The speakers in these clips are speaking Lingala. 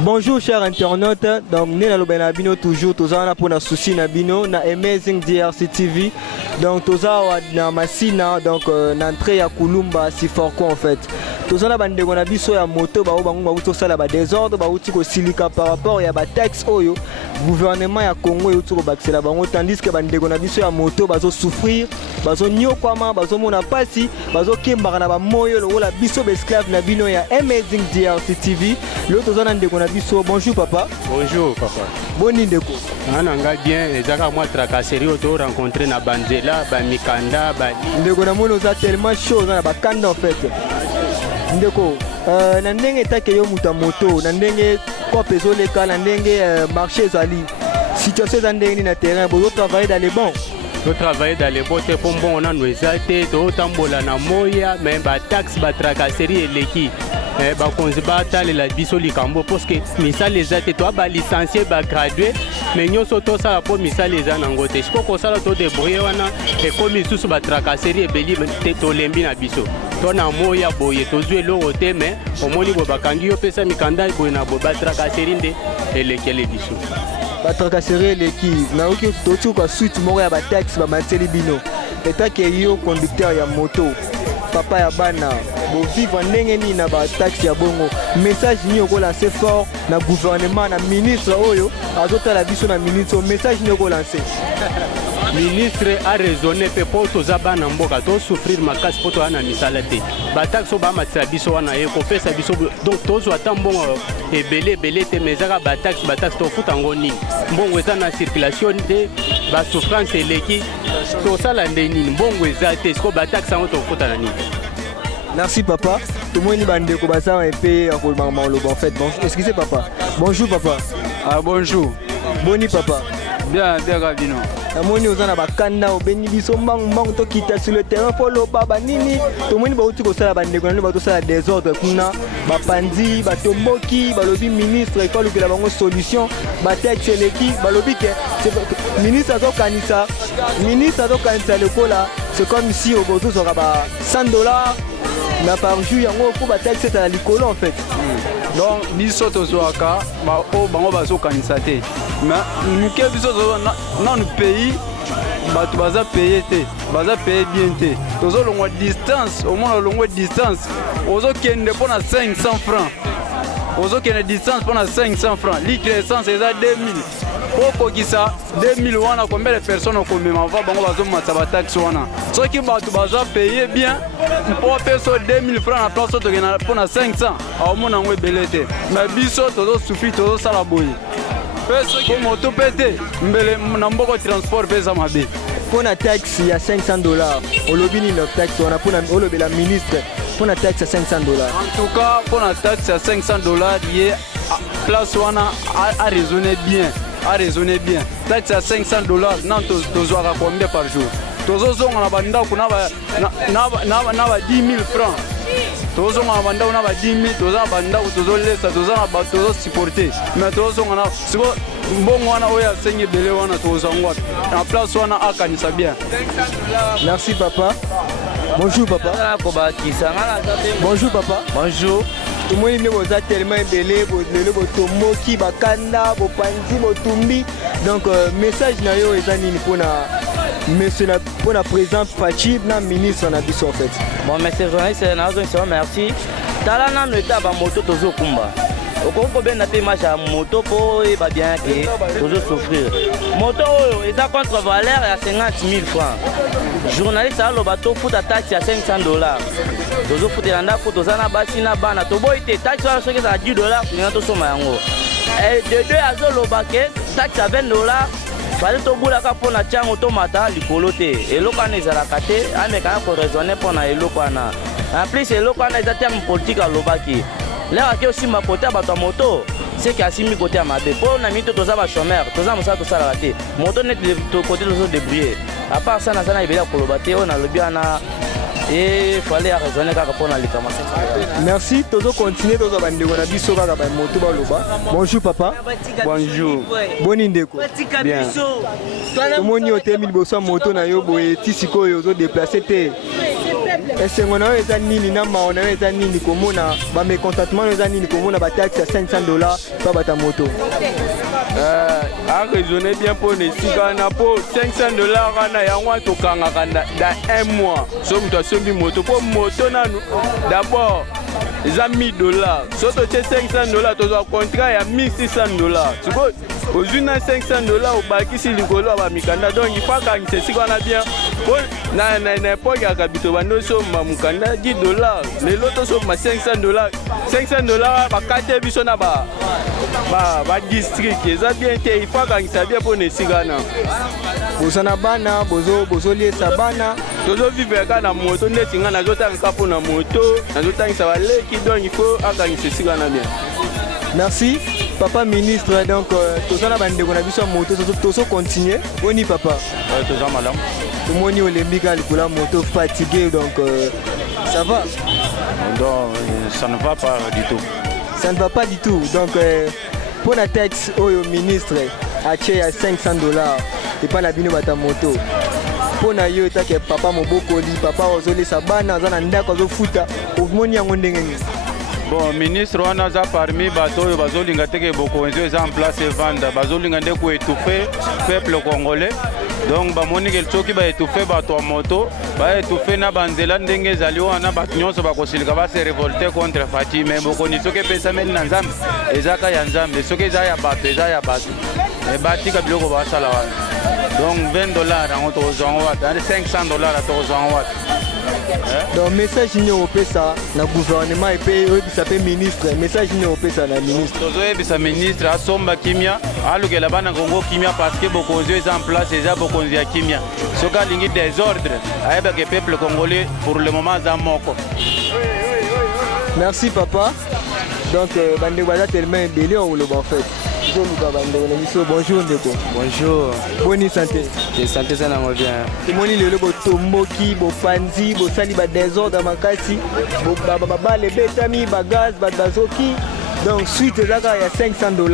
Bonjour chers internautes, donc nous sommes toujours pour la souci Nabino na Amazing DRC TV. Donc tous na Massina donc l'entrée à Kulumba si fort en fait. Tous na bande on a biso ya moto ba bango ba ça la désordre ba uti ko silika par rapport ya ba taxe oyo gouvernement ya Congo yo tuko baxela bango tandis que bande on a biso ya moto bazo souffrir bazo nyokwama bazo mona pasi bazo kemba na ba moyo lo la biso be esclave na bino ya Amazing DRC TV. Le tous na ndeko na biso. Bonjour papa. Bonjour papa. Boni ndeko. Nanga bien ezaka moi tracasserie auto rencontrer na Banzela ba Mikanda ba ndeko na mono za tellement chaud na ba kanda en fait. Ndeko na ndenge etake yo muta moto na ndenge kwa peso leka na ndenge marché zali situation za ndenge na terrain bo travailler dans les bons. To travailler dans les bons te pombo on a nous ezate to tambola na moya mais ba taxe ba tracasserie eleki ba konzi ba tali la biso likambo parce que misala ezate to ba licencié ba gradué mais nyoso to sala po misala ezana ngote siko ko sala to débrouiller wana e komi susu ba tracasserie ebeli te to lembi na biso to na moya boye to zwe loro te mais omoni bo bakangi yo pesa mikanda boye na bo ba tracasserie nde elekele biso ba tracasserie eleki na oki to tuka suite moko ya ba taxi ba mateli bino etake yo conducteur ya moto papa ya bana bo vivre ndenge ni na ba taxi ya bongo message ni ko lancer fort na gouvernement na ministre oyo azotala biso na ministre message ni ko lancer ministre a raisonné pe po to zabana mboka to souffrir makasi po to ana misala te ba taxi ba matisa biso wana e ko pesa biso donc to zo atambongo ebele te mezaka ba taxi to futa ngoni mbongo eza na circulation de ba souffrance eleki to sala ndeni mbongo eza te ko ba taxi ngo to futa na nini. Merci papa. Tout le monde bande ko basa un peu en fait. Bon, excusez papa. Bonjour papa. Ah bonjour. Boni papa. Bien Gabino. Amoni ozana bakanda obeni biso mbang to kita sur le terrain polo baba nini to moni ba uti ko sala bande ko ba to sala désordre kuna ba pandi ba tomboki ba lobi ministre école que la bango solution ba texte eleki ba lobi ke ministre to kanisa le kola c'est comme si au bout sera ba $100 na par jour yango ko ba texte à likolo en fait. Donc biso to zoaka ba o bango ba zo kanisa te. Mais nous qui biso dans le pays batu baza payer te baza payer bien te tozo longo distance au moins longo distance ozo kende pona 500 francs ozo kende distance pona 500 francs litre essence eza 2000 poko kisa 2000 wana combien de personnes ko mema va bango bazo matsa ba taxe wana soki batu baza payer bien pour peso 2000 francs na place to kena pona 500 au mona ngwe belete mais biso tozo souffrir tozo sala boye pour moto pété, mbele transport pesa mabe. Pour la taxe il y a $500. Au lobby ni notre taxe on a pour la ministre pour la taxe à $500. En tout cas pour la taxe à $500 il place wana a raisonné bien. Taxe à $500 non tozo à combien par jour. Tozo zonga na banda kuna na 10 000 francs. Tozo nga banda una ba 10 000 toza banda tozo lesa toza na ba tozo supporter mais tozo nga na siko mbongo wana oya senye bele wana toza ngwa na place wana akanisa bien. Merci papa. Bonjour papa. Bonjour papa. Bonjour. Tout le monde est tellement belé bo tomoki bakanda bo panzi bo tumbi donc message na yo ezani ni pona monsieur pour la présence Fachib na ministre na biso en fait. Bon monsieur journaliste na zo merci. Tala na no ta ba moto tozo kumba. Okoko ben na pe macha moto po e ba bien que tozo souffrir. Moto oyo eza contre valeur ya 50 000 francs. Journaliste a lo bato futa taxe ya $500. Tozo futela ndako tozana basi na bana to boite taxe wa soki za $10 kuna to soma yango. Et de deux azo lo baké taxe à $20. Fallait to bula ka pona chango to mata likolo te eloko ana ezalaka te ameka ko raisonner pona eloko ana en plus eloko ana eza terme politique alobaki là aki osimba côté bato moto c'est que asimi côté mabe pona mito toza ba chômeur toza musala tosala te moto net to côté tozo débrouiller à part ça na sana ibela koloba te on a lobi ana et fallait raisonner kaka pona likama. Merci tozo continuer tozo bande ko na biso kaka ba moto ba loba. Bonjour papa. Bonjour. Boni ndeko. Bien. Tomoni o temi liboso moto na yo boye tisiko yo zo déplacer te. esengo na yo eza nini na mao na yo eza nini komona bamécontentement na yo eza nini komona bataxe ya $500 mpa bata moto? Raisonner bien pour les cigana pour $500 wana yango tokangaka dans un mois. Somme toi sombi moto pour moto nanu d'abord ils ont $1000. Surtout $500 tu as contrat ya $1600. Tu vois aux une $500 au baki si likolo ba mikanda donc il faut quand c'est cigana bien. Na époque ya kabito bando so mukanda $10. Les loto so ma $500. $500 ba kate biso na ba district eza bien te il faut quand bien pour ne cigana. Bozana bana bozo liesa bana tozo vivre ka na moto ndeti nga nazotanga ka po na moto nazotangisa baleki donc il faut organiser cigana bien. Merci papa ministre. Donc tozana bandeko na biso moto tozo continuer boni papa. Tozo madame tomoni olembika likula moto fatigué donc ça va? Non, ça ne va pas du tout. Ça ne va pas du tout. Donc pour la taxe au ministre acheté à $500 et pas la bino bata moto. Pour na yo take papa mobokoli papa ozole sabana zana ndako zofuta omoni yango ndenge nini? Bon, ministre wana za parmi bato oyo bazolinga teke bokonzi eza en place evanda bazolinga nde ko étouffer peuple congolais. Donc bamoni ke soki ba étouffer bato ya moto ba étouffer na banzela ndenge ezali wana bato nyonso bakosilika ba se révolter contre Fati mais bokoni soki pesa meli na nzambe ezaka ya nzambe soki eza ya bato eza ya bato e batika biloko basala wana. Donc $20 yango tozongo wata $500 tozongo wata. Donc message ni opesa na gouvernement et puis obisa pe ministre message ni opesa na ministre. Tozo ebisa ministre asomba kimia alukela bana Congo kimia parce que bokonzi eza en place eza bokonzi ya kimia. Soka lingi désordre ayeba que peuple congolais pour le moment za moko. Merci papa. Donc bande baza tellement ébélé on le en fait. Bonjour Ndeko. Bonjour. Bonne santé. De santé ça na bien. Timoni lelo bo tomboki bo panzi bo sali ba désordre makasi bo ba le betami ba gaz ba bazoki donc suite ezaka ya $500.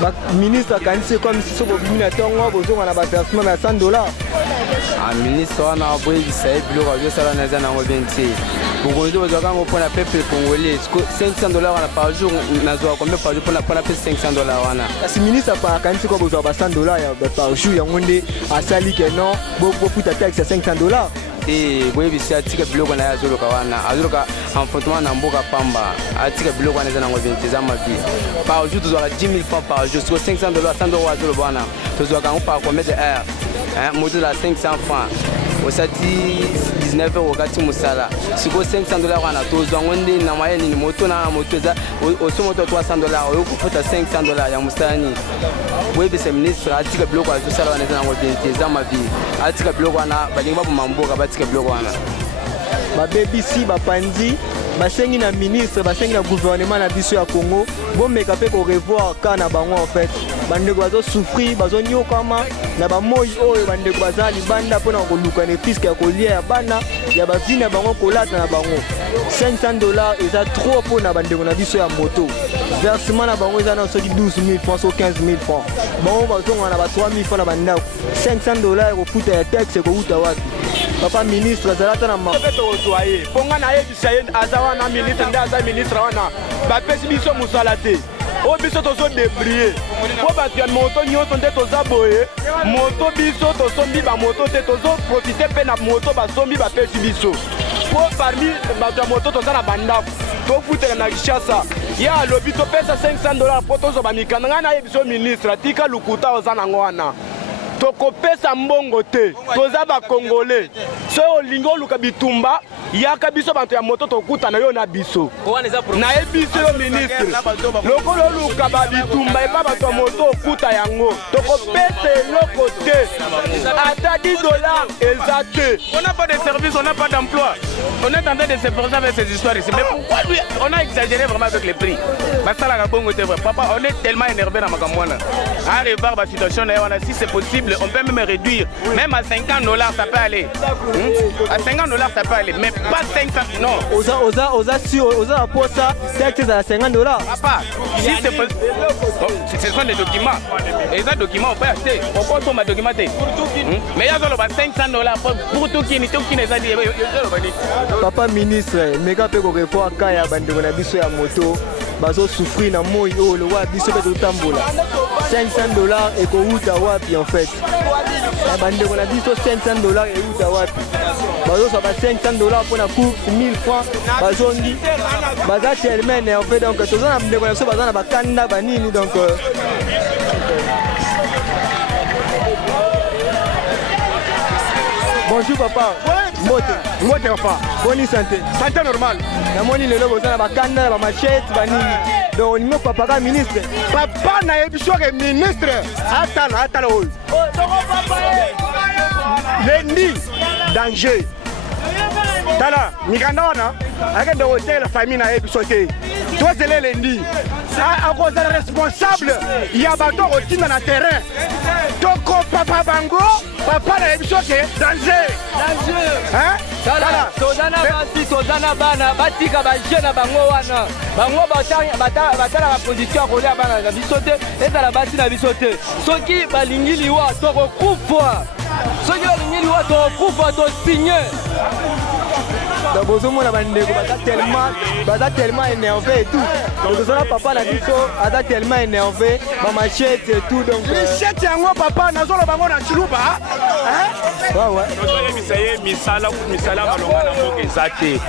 Ba ministre kanisi comme si so bo bimina tongo bo zonga na ba versement ya $100. Ah ministre wana boye bisaye biloko yo sala na za na ngo benti. Bokonzi bazaka ngo pona peuple congolais $500 wana par jour nazo combien par jour pona pesa $500 wana. Kasi ministre pa kanisi ko bozo ba $100 ya par jour ya ngonde asali ke non bo futa taxe ya $500. Et boye bisia tika biloko na ya zoloka wana azoloka enfrontement na mboka pamba atika biloko wana za na ngo benti za mabi. Par jour tozaka $10,000 par jour sur $500 $100 azolo bana tozaka ngo par combien de heures moto la $500 osati 19 wakati musala siko $500 wana tozwa ngonde na mayeni ni moto na moto za osomoto $300 oyokufuta $500 ya musani webisa ministre atika biloko azosala wana na ngobente za mabi atika biloko wana balinga babu mamboka batika biloko wana babebisi bapanzi basengi na ministre basengi na gouvernement na biso ya Congo bomeka pe ko revoir ka na bango en fait bandeko bazo souffrir bazo nyokama na ba moi oyo bandeko bazali banda pona ko luka ne fisque ya kolia ya bana ya bavina bango kolata na bango $500 eza trop pona bandeko na biso ya moto versement na bango eza na soki $12,000 ou $15,000 bango bazonga na ba $3,000 na bandako $500 ko futa ya taxe ko uta wapi papa ministre azalata na mapeto ozoaye ponga na yebisa ye azawa na ministre nda aza ministre wana bapesi biso musala te o biso tozo débrouiller po bato ya moto nyonso nde toza boye moto biso tosombi bamoto te tozo profite mpe na moto basombi bapesi biso po parmi bato ya moto toza na bandako tofutela na Kinshasa ye alobi topesa $500 po tozwa bamikanda ngai nayebiso ministre atika lukuta oza nango wana tokopesa mbongo te toza bakongole soki olingi oluka bitumba yaka biso bato ya moto tokutana yo na biso nayebiso yo ministre lokolo oluka babitumba epa bato ya moto okuta yango tokopesa eloko te ata $10 eza te. On n'a pas de service, on n'a pas d'emploi. On est en train de se forcer avec ces histoires ici. Mais pourquoi lui, on a exagéré vraiment avec les prix? Papa, on est tellement énervé dans ma campagne. À revoir la situation, si c'est possible, possible, on peut même réduire. Même à 50 $, ça peut aller. À 50 $, ça peut aller, mais pas 500, non. Oza pour ça, c'est à 50 $. Papa, si ce sont des documents. Et ces documents, on peut acheter. On peut tomber documenter. Mais il y a 500 $ pour tout qui n'est pas dit. Papa ministre, méga pe ko refoa kaya bande ko na biso ya moto. Bazo souffrir na moi o le wa biso pe tambola. 500 $ et ko uta wapi en fait. La bande ko na biso 500 $ et uta wapi. Bazo ça va 500 $ pour na coupe 1000 francs. Bazo ngi baza tellement en fait donc tous na bande ko na biso baza na bakanda banini donc bonjour papa. Mbote papa. Bonne santé. Santé normale. Na moni lelo bozana bakanda ba machette banini. Donc on papa ka ministre. Papa na ebiso ke ministre. Atala oyo. Lendi danger. Tala mikanda wana akende hotel la famille na ebiso te. Toi c'est lendi. À cause de responsable, il y a bateau au na terrain. Donc papa bango, papa na ebiso ke danger. Hein? Tala, tozana bana, batika ba jeune bango wana. Bango batala la position kolia bana na bisote, ezala basi na bisote. Soki balingi liwa to kokufa. Soki balingi liwa to kokufa to signer. Donc bozomona bandeko baza tellement énervé et tout. Donc ça papa na biso ada tellement énervé, ba machette et tout donc machette yango papa nazolo bango na chiluba. Hein? Ouais. Tozoyebisaye misala balonga na mboka ezate.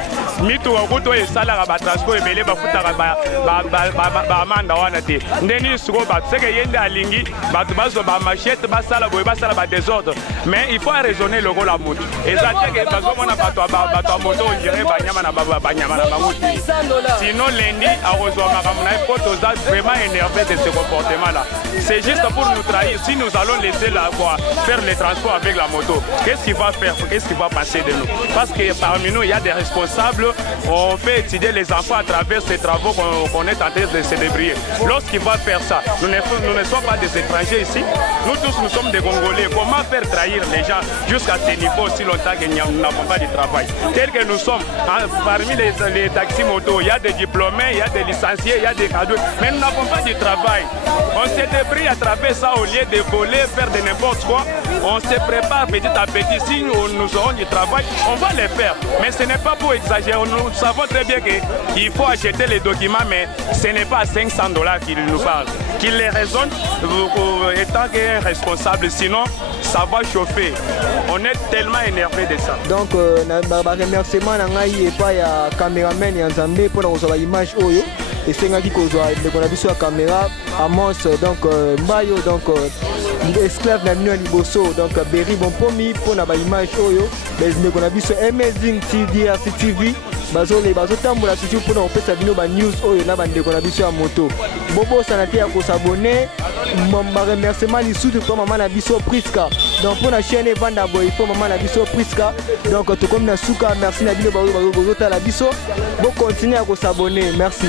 Mitu wakuto esala ba transport ebele bafutaka ba amanda wana te. Ndeni siko ba seke yende alingi batu bazo ba machette basala boye basala ba désordre. Mais il faut raisonner le rôle à moto. Ezate ke bazomona bato moto on dirait banyama na bango. Sinon lundi à rejoindre makamuna et potoza vraiment énervé de ce comportement là. C'est juste pour nous trahir. Si nous allons laisser la voie faire les transports avec la moto, qu'est-ce qu'il va faire? Qu'est-ce qui va passer de nous? Parce que parmi nous il y a des responsables. On fait étudier les enfants à travers ces travaux qu'on est en train de se débrouiller. Lorsqu'il va faire ça, nous ne sommes pas des étrangers ici. Nous tous nous sommes des Congolais. Comment faire trahir les gens jusqu'à ce niveau si longtemps que nous n'avons pas de travail? Tel que nous sommes, parmi les taxis motos, il y a des diplômés, il y a des licenciés, il y a des cadeaux, mais nous n'avons pas de travail. On s'est débrouillé à travers ça au lieu de voler, faire de n'importe quoi. On se prépare petit à petit. Si nous aurons du travail, on va le faire. Mais ce n'est pas pour exagérer. Nous savons très bien qu'il faut acheter les documents, mais ce n'est pas 500 $ qu'il nous parle. Qu'il les raisonne étant qu'un responsable, sinon ça va chauffer. On est tellement énervé de ça. Donc, remerciement et pas ya caméraman et Nzambe pour la image oyo. Et c'est nga qui kozwa ndeko na biso ya caméra Amos donc Mbayo donc esclave na mino liboso donc Berry bon pomi pour na ba image oyo mais ndeko na biso Amazing DRC TV bazo tambola surtout pour na opesa bino ba news oyo na ba ndeko na biso ya moto bobo sanate ya ko s'abonner mamba remerciement lisutu pour maman na biso Priska donc pour la chaîne Vanda Boy pour maman na biso Priska donc tout comme na suka merci na bino bazo ta la biso bo continuer à ko s'abonner merci.